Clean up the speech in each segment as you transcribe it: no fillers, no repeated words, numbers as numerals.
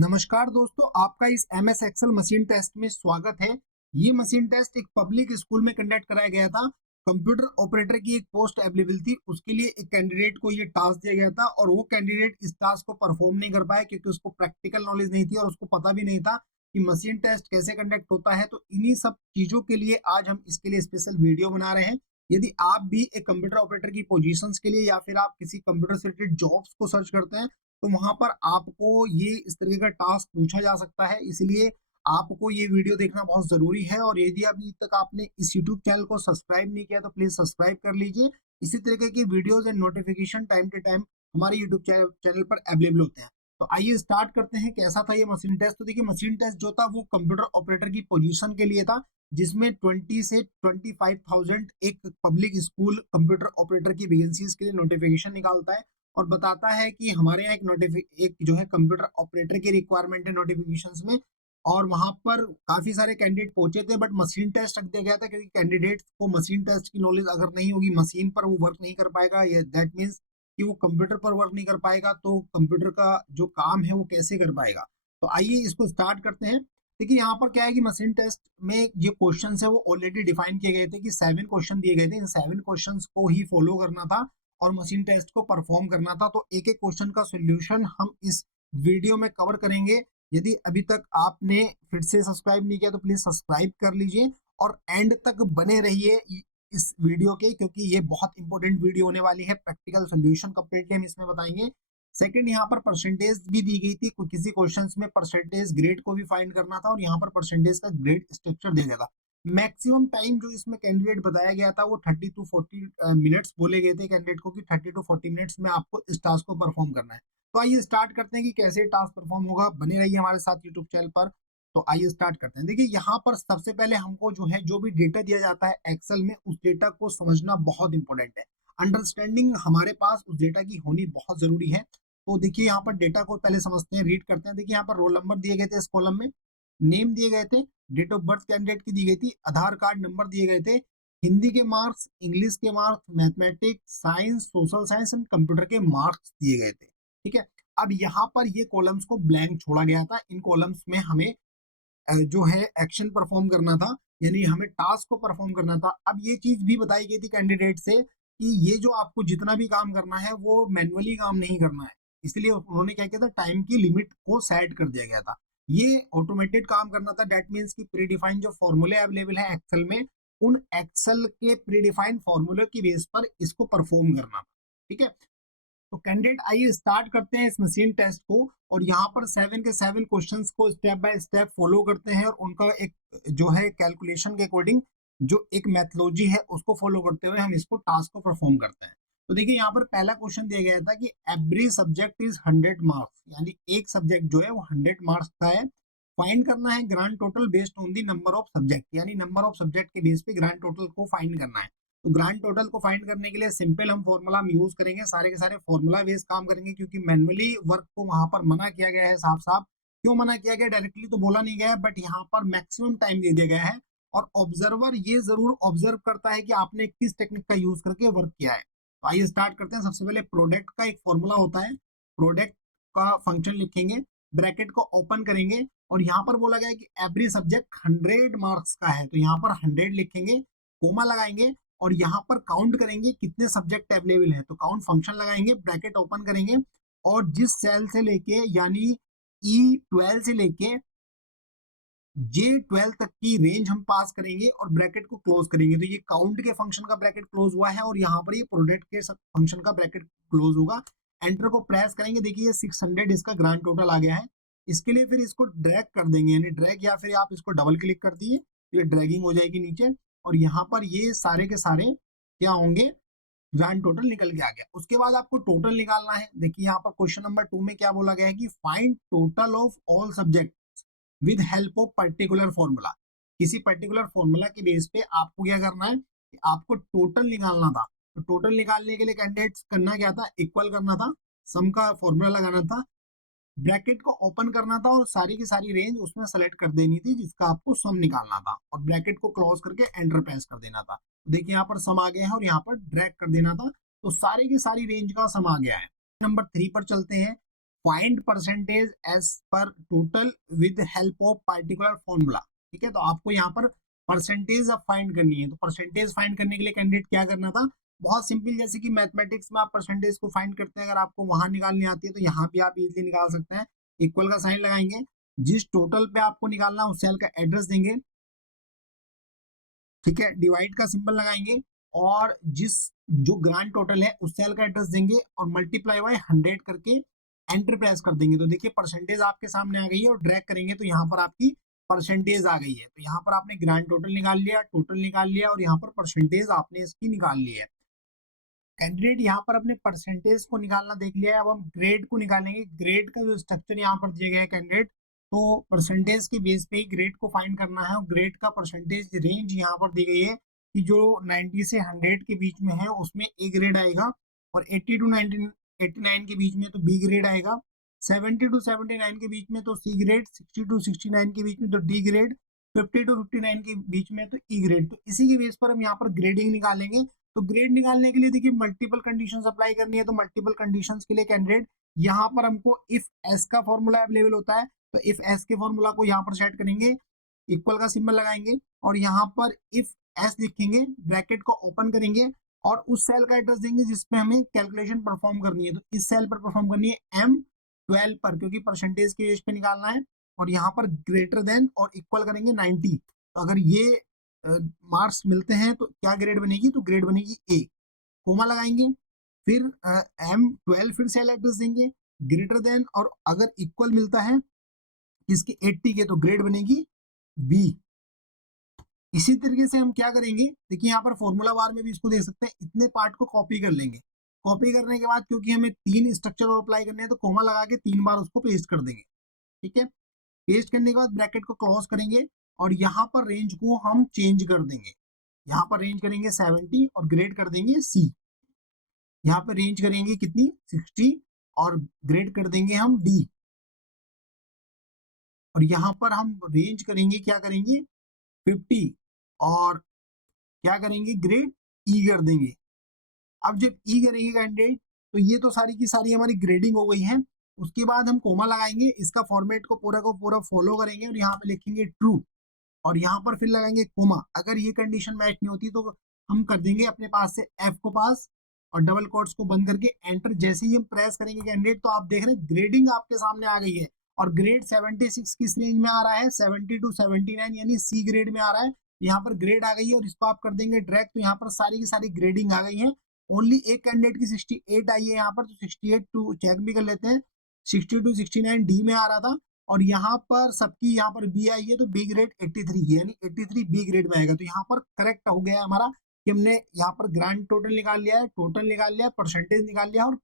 नमस्कार दोस्तों, आपका इस एमएस एक्सेल मशीन टेस्ट में स्वागत है। ये मशीन टेस्ट एक पब्लिक स्कूल में कंडक्ट कराया गया था। कंप्यूटर ऑपरेटर की एक पोस्ट अवेलेबल थी, उसके लिए एक कैंडिडेट को ये टास्क दिया गया था और वो कैंडिडेट इस टास्क को परफॉर्म नहीं कर पाया क्योंकि उसको प्रैक्टिकल नॉलेज नहीं थी और उसको पता भी नहीं था कि मशीन टेस्ट कैसे कंडक्ट होता है। तो इन्हीं सब चीजों के लिए आज हम इसके लिए स्पेशल वीडियो बना रहे हैं। यदि आप भी एक कंप्यूटर ऑपरेटर की पोजीशंस के लिए या फिर आप किसी कंप्यूटर से रिलेटेड जॉब्स को सर्च करते हैं तो वहां पर आपको ये इस तरीके का टास्क पूछा जा सकता है, इसलिए आपको ये वीडियो देखना बहुत जरूरी है। और यदि अभी तक आपने इस YouTube चैनल को सब्सक्राइब नहीं किया तो प्लीज सब्सक्राइब कर लीजिए। इसी तरीके की videos and notification time to time हमारे YouTube चैनल पर अवेलेबल होते हैं। तो आइए स्टार्ट करते हैं। कैसा था ये मशीन टेस्ट? तो देखिए, मशीन टेस्ट जो था वो कंप्यूटर ऑपरेटर की पोजीशन के लिए था, जिसमें 20 से 25,000 एक पब्लिक स्कूल कंप्यूटर ऑपरेटर की वैकेंसीज के लिए नोटिफिकेशन निकालता है और बताता है कि हमारे यहाँ एक जो है कंप्यूटर ऑपरेटर की रिक्वायरमेंट है नोटिफिकेशंस में। और वहां पर काफी सारे कैंडिडेट पहुंचे थे, बट मशीन टेस्ट रख दिया गया था क्योंकि कैंडिडेट को मशीन टेस्ट की नॉलेज अगर नहीं होगी, मशीन पर वो वर्क नहीं कर पाएगा। ये दैट मीन्स कि वो कंप्यूटर पर वर्क नहीं कर पाएगा, तो कंप्यूटर का जो काम है वो कैसे कर पाएगा। तो आइए इसको स्टार्ट करते हैं। देखिए, यहाँ पर क्या है कि मशीन टेस्ट में ये क्वेश्चन है वो ऑलरेडी डिफाइन किए गए थे कि 7 क्वेश्चन दिए गए थे। इन 7 क्वेश्चन को ही फॉलो करना था और मशीन टेस्ट को परफॉर्म करना था। तो एक एक क्वेश्चन का सॉल्यूशन हम इस वीडियो में कवर करेंगे। यदि अभी तक आपने फिर से सब्सक्राइब नहीं किया तो प्लीज सब्सक्राइब कर लीजिए और एंड तक बने रहिए इस वीडियो के, क्योंकि ये बहुत इंपॉर्टेंट वीडियो होने वाली है। प्रैक्टिकल सॉल्यूशन कंप्लीटली हम इसमें बताएंगे। सेकंड, यहाँ पर परसेंटेज भी दी गई थी, किसी क्वेश्चंस में परसेंटेज ग्रेड को भी फाइंड करना था और यहाँ पर परसेंटेज का ग्रेड स्ट्रक्चर दिया गया था। मैक्सिमम टाइम जो इसमें कैंडिडेट बताया गया था वो 30 टू 40 मिनट्स बोले गए थे कैंडिडेट को कि 30 टू 40 मिनट्स में आपको इस टास्क को परफॉर्म करना है। तो आइए स्टार्ट करते हैं कि कैसे टास्क परफॉर्म होगा। बने रहिए हमारे साथ यूट्यूब चैनल पर। तो आइए स्टार्ट करते हैं। देखिए, यहाँ पर सबसे पहले हमको जो है जो भी डेटा दिया जाता है एक्सेल में, उस डेटा को समझना बहुत इंपॉर्टेंट है। अंडरस्टैंडिंग हमारे पास उस डेटा की होनी बहुत जरूरी है। तो देखिए, यहाँ पर डेटा को पहले समझते हैं, रीड करते हैं। देखिए, यहाँ पर रोल नंबर दिए गए थे इस कॉलम में, नेम दिए गए थे, डेट ऑफ बर्थ कैंडिडेट की दी गई थी, आधार कार्ड नंबर दिए गए थे, हिंदी के मार्क्स, इंग्लिश के marks, mathematics, science, social science and computer के मार्क्स दिए गए थे। ठीक है, अब यहाँ पर ये कॉलम्स को ब्लैंक छोड़ा गया था। इन कॉलम्स में हमें जो है एक्शन परफॉर्म करना था, यानी हमें टास्क को परफॉर्म करना था। अब ये चीज भी बताई गई थी कैंडिडेट से कि ये जो आपको जितना भी काम करना है वो मैनुअली काम नहीं करना है, इसलिए उन्होंने क्या किया था, टाइम की लिमिट को सेट कर दिया गया था। ये ऑटोमेटेड काम करना था। डेट मीन्स की प्रीडिफाइंड जो फॉर्मूले अवेलेबल है एक्सेल में, उन एक्सेल के प्रीडिफाइंड फॉर्मूले की बेस पर इसको परफॉर्म करना था। ठीक है, तो कैंडिडेट आइए स्टार्ट करते हैं इस मशीन टेस्ट को। और यहाँ पर 7 के 7 क्वेश्चंस को स्टेप बाय स्टेप फॉलो करते हैं और उनका एक जो है कैलकुलेशन के अकॉर्डिंग जो एक मेथोलॉजी है उसको फॉलो करते हुए हम इसको टास्क को परफॉर्म करते हैं। तो देखिए, यहाँ पर पहला क्वेश्चन दिया गया था कि एवरी सब्जेक्ट इज 100 मार्क्स, यानी एक सब्जेक्ट जो है वो 100 मार्क्स का है। फाइंड करना है grand total based on the number of subject, यानी नंबर ऑफ सब्जेक्ट के बेस पे ग्रांड टोटल को फाइंड करना है। तो ग्रांड टोटल को फाइंड करने के लिए सिंपल हम फॉर्मूला हम यूज करेंगे, सारे के सारे फॉर्मूला बेस्ड काम करेंगे, क्योंकि मैनुअली वर्क को वहां पर मना किया गया है। साफ साफ क्यों मना किया गया, डायरेक्टली तो बोला नहीं गया है, बट यहाँ पर मैक्सिमम टाइम दे दिया गया है और ऑब्जर्वर ये जरूर ऑब्जर्व करता है कि आपने किस टेक्निक का यूज करके वर्क किया है। तो आइए स्टार्ट करते हैं। सबसे पहले प्रोडक्ट का एक फॉर्मूला होता है, प्रोडक्ट का फंक्शन लिखेंगे, ब्रैकेट को ओपन करेंगे और यहाँ पर बोला गया है कि एवरी सब्जेक्ट 100 मार्क्स का है, तो यहाँ पर 100 लिखेंगे, कोमा लगाएंगे और यहाँ पर काउंट करेंगे कितने सब्जेक्ट अवेलेबल है। तो काउंट फंक्शन लगाएंगे, ब्रैकेट ओपन करेंगे और जिस सेल से लेके यानी E12 से लेके J12 तक की रेंज हम पास करेंगे और ब्रैकेट को क्लोज करेंगे। तो ये काउंट के फंक्शन का ब्रैकेट क्लोज हुआ है और यहाँ पर ये प्रोडक्ट के फंक्शन का ब्रैकेट क्लोज होगा। एंटर को प्रेस करेंगे, देखिए 600 इसका ग्रांड टोटल आ गया है। इसके लिए फिर इसको ड्रैग कर देंगे, यानी ड्रैग या फिर आप इसको डबल क्लिक कर दिए तो ये ड्रैगिंग हो जाएगी नीचे और यहाँ पर ये सारे के सारे क्या होंगे, ग्रांड टोटल निकल के आ गया। उसके बाद आपको टोटल निकालना है। देखिए, यहाँ पर क्वेश्चन नंबर 2 में क्या बोला गया है कि find total of all subject with help of particular formula. किसी पर्टिकुलर फॉर्मूला के बेस पे आपको क्या करना है कि आपको टोटल निकालना था। तो टोटल निकालने के लिए कैंडिडेट्स करना क्या था, इक्वल करना था, सम का फॉर्मूला लगाना था, ब्रैकेट को ओपन करना था और सारी की सारी रेंज उसमें सेलेक्ट कर देनी थी जिसका आपको सम निकालना था और ब्रैकेट को क्लोज करके एंटर प्रेस कर देना था। देखिए, यहाँ पर सम आ गया है और यहाँ पर ड्रैग कर देना था, तो सारी की सारी रेंज का सम आ गया है। नंबर 3 पर चलते हैं। Find percentage as per total with help of particular formula. ठीक है, तो आपको यहाँ पर परसेंटेज अब फाइंड करनी है। तो परसेंटेज फाइंड करने के लिए कैंडिडेट क्या करना था, बहुत सिंपल, जैसे कि मैथमेटिक्स में आप परसेंटेज को फाइंड करते हैं, अगर आपको वहां निकालनी आती है तो यहाँ भी आप इजीली निकाल सकते हैं। इक्वल का साइन लगाएंगे, जिस टोटल पे आपको निकालना है उस सेल का एड्रेस देंगे, ठीक है, डिवाइड का सिंबल लगाएंगे और जिस जो ग्रांड टोटल है उस सेल का एड्रेस देंगे और मल्टीप्लाई बाय 100 करके एंटर प्रेस कर देंगे। तो देखिए परसेंटेज आपके सामने आ गई है और ड्रैग करेंगे तो यहाँ पर आपकी परसेंटेज आ गई है। तो यहाँ पर आपने ग्रांड टोटल निकाल लिया, टोटल निकाल लिया और यहाँ पर परसेंटेज आपने इसकी निकाल ली है। कैंडिडेट यहाँ पर अपने परसेंटेज को निकालना देख लिया है। अब हम ग्रेड को निकालेंगे। ग्रेड का जो स्ट्रक्चर यहाँ पर दिया गया है कैंडिडेट, तो परसेंटेज के बेस पे ही ग्रेड को फाइंड करना है और ग्रेड का परसेंटेज रेंज यहाँ पर दी गई है कि जो 90 से 100 के बीच में है उसमें ए ग्रेड आएगा और 80 टू 89 के बीच में तो बी ग्रेड आएगा, 70 टू 79 के बीच में तो सी ग्रेड, 60 टू 69 के बीच में तो डी ग्रेड, 50 टू 59 के बीच में तो ई ग्रेड। तो इसी के बेस पर हम यहाँ पर ग्रेडिंग निकालेंगे। तो ग्रेड निकालने के लिए देखिए मल्टीपल कंडीशंस अप्लाई करनी है। तो मल्टीपल कंडीशंस के लिए कैंडिडेट यहाँ पर हमको इफ एस का फॉर्मूला अवेलेबल होता है, तो इफ एस के फॉर्मूला को यहाँ पर सेट करेंगे, इक्वल का सिंबल लगाएंगे और यहाँ पर इफ एस लिखेंगे, ब्रैकेट को ओपन करेंगे और उस सेल का एड्रेस देंगे जिसपे हमें कैलकुलेशन परफॉर्म करनी है। तो इस सेल पर परफॉर्म करनी है M12 पर, क्योंकि परसेंटेज के बेस पे निकालना है और यहाँ पर ग्रेटर देन और इक्वल करेंगे 90। तो अगर ये मार्क्स मिलते हैं तो क्या ग्रेड बनेगी, तो ग्रेड बनेगी ए। कोमा लगाएंगे, फिर M12 फिर सेल एड्रेस देंगे, ग्रेटर देन और अगर इक्वल मिलता है इसके 80 के तो ग्रेड बनेगी बी। इसी तरीके से हम क्या करेंगे, देखिए यहाँ पर फॉर्मूला बार में भी इसको देख सकते हैं। इतने पार्ट को कॉपी कर लेंगे। कॉपी करने के बाद क्योंकि हमें 3 स्ट्रक्चर और अप्लाई करने हैं तो कोमा लगा के 3 बार उसको पेस्ट कर देंगे। ठीक है, पेस्ट करने के बाद ब्रैकेट को क्लोज करेंगे और यहाँ पर रेंज को हम चेंज कर देंगे। यहाँ पर रेंज करेंगे 70 और ग्रेड कर देंगे सी। यहाँ पर रेंज करेंगे कितनी 60 और ग्रेड कर देंगे हम डी। और यहाँ पर हम रेंज करेंगे, क्या करेंगे 50 और क्या करेंगे ग्रेड ई कर देंगे। अब जब ई करेंगे कैंडिडेट तो ये तो सारी की सारी हमारी ग्रेडिंग हो गई है। उसके बाद हम कोमा लगाएंगे, इसका फॉर्मेट को पूरा फॉलो करेंगे और यहाँ पे लिखेंगे ट्रू और यहाँ पर फिर लगाएंगे कोमा। अगर ये कंडीशन मैच नहीं होती तो हम कर देंगे अपने पास से एफ को पास और डबल कोट्स को बंद करके एंटर। जैसे ही हम प्रेस करेंगे कैंडिडेट तो आप देख रहे हैं ग्रेडिंग आपके सामने आ गई है और ग्रेड 76 किस रेंज में आ रहा है, 70 टू 79 यानी सी ग्रेड में आ रहा है। यहाँ पर ग्रेड आ गई है और इसको आप कर देंगे ड्रैग तो यहाँ पर सारी की सारी ग्रेडिंग आ गई है। ओनली एक कैंडिडेट की 68 आई है यहाँ पर, तो 68 टू चेक भी कर लेते हैं। 60 टू 69 डी में आ रहा था और यहाँ पर सबकी यहाँ पर बी आई है तो बी ग्रेड 83 यानी 83 बी ग्रेड में आएगा। तो यहाँ पर करेक्ट हो गया हमारा कि हमने यहाँ पर ग्रांड टोटल निकाल लिया है, टोटल निकाल लिया, परसेंटेज निकाल लिया और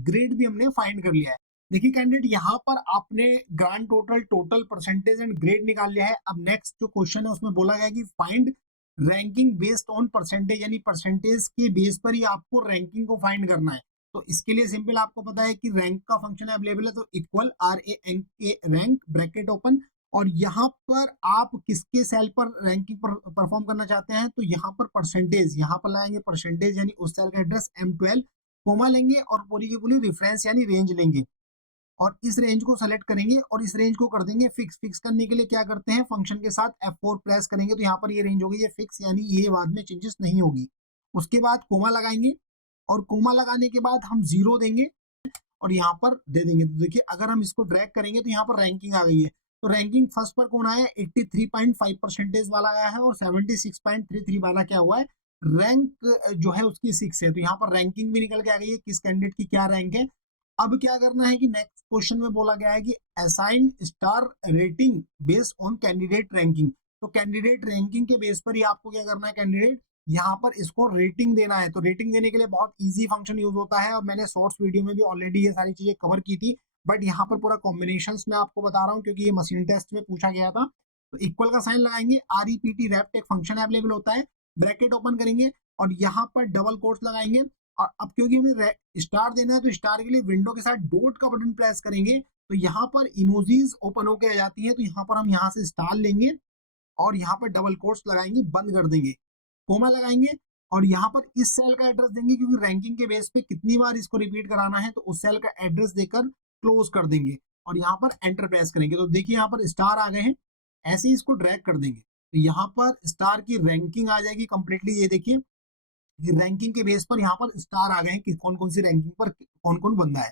ग्रेड भी हमने फाइंड कर लिया है। देखिए कैंडिडेट यहाँ पर आपने grand total, total, percentage and grade निकाल लिया है। अब नेक्स्ट जो क्वेश्चन है उसमें बोला गया कि find ranking based on percentage, यानी परसेंटेज के बेस पर ही आपको रैंकिंग को फाइंड करना है। तो इसके लिए सिंपल आपको पता है कि रैंक का फंक्शन अवेलेबल है, तो equal RANK rank bracket open और यहाँ पर आप किसके सेल पर रैंकिंग परफॉर्म करना चाहते हैं तो यहाँ पर परसेंटेज, यहाँ पर लाएंगे परसेंटेज यानी उस सेल का एड्रेस M12, कोमा लेंगे और पूरी की पूरी रेफरेंस यानी रेंज लेंगे और इस रेंज को सेलेक्ट करेंगे और इस रेंज को कर देंगे फिक्स। फिक्स करने के लिए क्या करते हैं, फंक्शन के साथ F4 प्रेस करेंगे तो यहाँ पर ये रेंज हो गई है फिक्स, यानी ये बाद में चेंजेस नहीं होगी। उसके बाद कोमा लगाएंगे और कोमा लगाने के बाद हम 0 देंगे और यहाँ पर दे देंगे। तो देखिए अगर हम इसको ड्रैग करेंगे तो यहाँ पर रैंकिंग आ गई है। तो रैंकिंग फर्स्ट पर कौन आया है, 83.5% वाला आया है और 76.33 वाला क्या हुआ है, रैंक जो है उसकी 6 है। तो यहाँ पर रैंकिंग भी निकल के आ गई है किस कैंडिडेट की क्या रैंक है। अब क्या करना है कि नेक्स्ट क्वेश्चन में बोला गया है कि assign star rating based on candidate ranking. तो कैंडिडेट रैंकिंग के बेस पर ही आपको क्या करना है कैंडिडेट, यहाँ पर इसको रेटिंग देना है। तो रेटिंग देने के लिए बहुत इजी फंक्शन यूज होता है और मैंने शॉर्ट्स वीडियो में भी ऑलरेडी ये सारी चीजें कवर की थी, बट यहाँ पर पूरा कॉम्बिनेशन में आपको बता रहा हूँ क्योंकि ये मशीन टेस्ट में पूछा गया था। तो इक्वल का साइन लगाएंगे, REPT रैप्ट एक फंक्शन अवेलेबल होता है, ब्रैकेट ओपन करेंगे और यहाँ पर डबल कोट्स लगाएंगे और अब क्योंकि हमें स्टार देना है तो स्टार के लिए विंडो के साथ डॉट का बटन प्रेस करेंगे तो यहाँ पर इमोजीज ओपन होकर आ जाती है। तो यहाँ पर हम यहाँ से स्टार लेंगे और यहाँ पर डबल कोट्स लगाएंगे, बंद कर देंगे, कोमा लगाएंगे और यहाँ पर इस सेल का एड्रेस देंगे क्योंकि रैंकिंग के बेस पे कितनी बार इसको रिपीट कराना है तो उस सेल का एड्रेस देकर क्लोज कर देंगे और यहाँ पर एंटर प्रेस करेंगे तो देखिए यहाँ पर स्टार आ गए हैं। ऐसे ही इसको ड्रैग कर देंगे तो यहाँ पर स्टार की रैंकिंग आ जाएगी कंप्लीटली। ये देखिए रैंकिंग के बेस पर यहाँ पर स्टार आ गए हैं कि कौन कौन सी रैंकिंग पर कौन कौन बंदा है।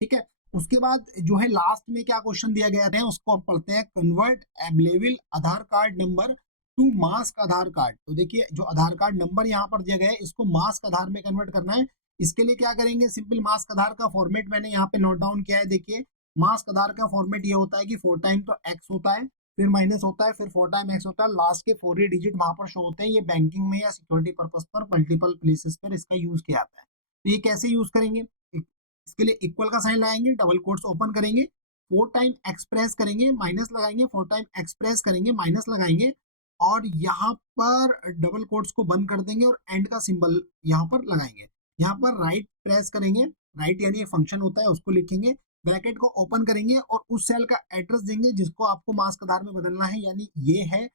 ठीक है, उसके बाद जो है लास्ट में क्या क्वेश्चन दिया गया है उसको हम पढ़ते हैं। कन्वर्ट अवेलेबल आधार कार्ड नंबर टू मास्क आधार कार्ड। तो देखिए जो आधार कार्ड नंबर यहाँ पर दिया गया है इसको मास्क आधार में कन्वर्ट करना है। इसके लिए क्या करेंगे, सिंपल मास्क आधार का फॉर्मेट मैंने यहाँ पे नोट डाउन किया है। देखिए मास्क आधार का फॉर्मेट ये होता है कि 4 टाइम तो एक्स होता है, फिर माइनस होता है, फिर 4 टाइम एक्स होता है, लास्ट के 4 ही डिजिट वहां पर शो होते हैं। ये बैंकिंग में या सिक्योरिटी पर्पस पर मल्टीपल प्लेसेस पर इसका यूज किया जाता है। तो ये कैसे यूज करेंगे, इसके लिए इक्वल का साइन लगाएंगे, डबल कोट्स ओपन करेंगे, 4 टाइम एक्सप्रेस करेंगे, माइनस लगाएंगे, 4 टाइम एक्सप्रेस करेंगे, माइनस लगाएंगे और यहाँ पर डबल कोट्स को बंद कर देंगे और एंड का सिंबल यहाँ पर लगाएंगे। यहाँ पर राइट प्रेस करेंगे, राइट यानी फंक्शन होता है उसको लिखेंगे, ब्रैकेट को ओपन करेंगे और उस सेल का एड्रेस देंगे जिसको आपको मास्क आधार में बदलना है, यानी ये है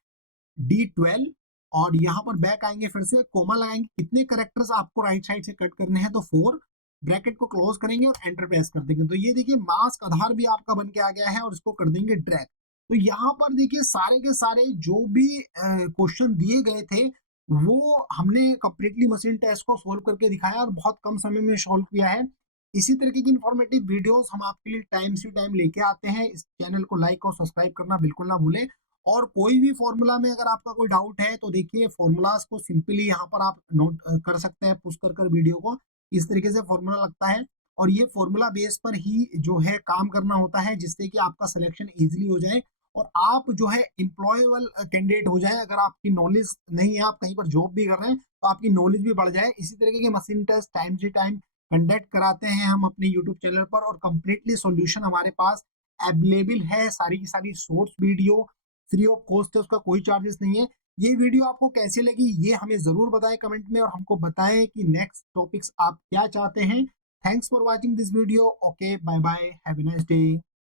D12। और यहाँ पर बैक आएंगे, फिर से कोमा लगाएंगे, कितने करेक्टर्स आपको राइट साइड से कट करने हैं तो 4, ब्रैकेट को क्लोज करेंगे और एंटर प्रेस कर देंगे। तो ये देखिए मास्क आधार भी आपका बन के आ गया है और इसको कर देंगे ड्रैग। तो यहाँ पर देखिए सारे के सारे जो भी क्वेश्चन दिए गए थे वो हमने कंप्लीटली मशीन टेस्ट को सोल्व करके दिखाया और बहुत कम समय में सोल्व किया है। इसी तरीके की इन्फॉर्मेटिव वीडियोस हम आपके लिए टाइम से टाइम लेके आते हैं। इस चैनल को लाइक और सब्सक्राइब करना बिल्कुल ना भूलें। और कोई भी फॉर्मूला में अगर आपका कोई डाउट है तो देखिए फॉर्मूलाज को सिंपली यहाँ पर आप नोट कर सकते हैं, पुश कर वीडियो को इस तरीके से फॉर्मूला लगता है और ये फॉर्मूला बेस पर ही जो है काम करना होता है जिससे कि आपका सिलेक्शन इजीली हो जाए और आप जो है एम्प्लॉयबल कैंडिडेट हो जाए। अगर आपकी नॉलेज नहीं है, आप कहीं पर जॉब भी कर रहे हैं तो आपकी नॉलेज भी बढ़ जाए। इसी तरीके के मशीन टेस्ट टाइम से टाइम कंडक्ट कराते हैं हम अपने यूट्यूब चैनल पर और कंप्लीटली सॉल्यूशन हमारे पास अवेलेबल है। सारी की सारी source video free of cost है, उसका कोई चार्जेस नहीं है। ये वीडियो आपको कैसे लगी ये हमें जरूर बताएं कमेंट में और हमको बताएं कि नेक्स्ट टॉपिक्स आप क्या चाहते हैं। Thanks for watching this video. Okay, bye bye, have a nice day.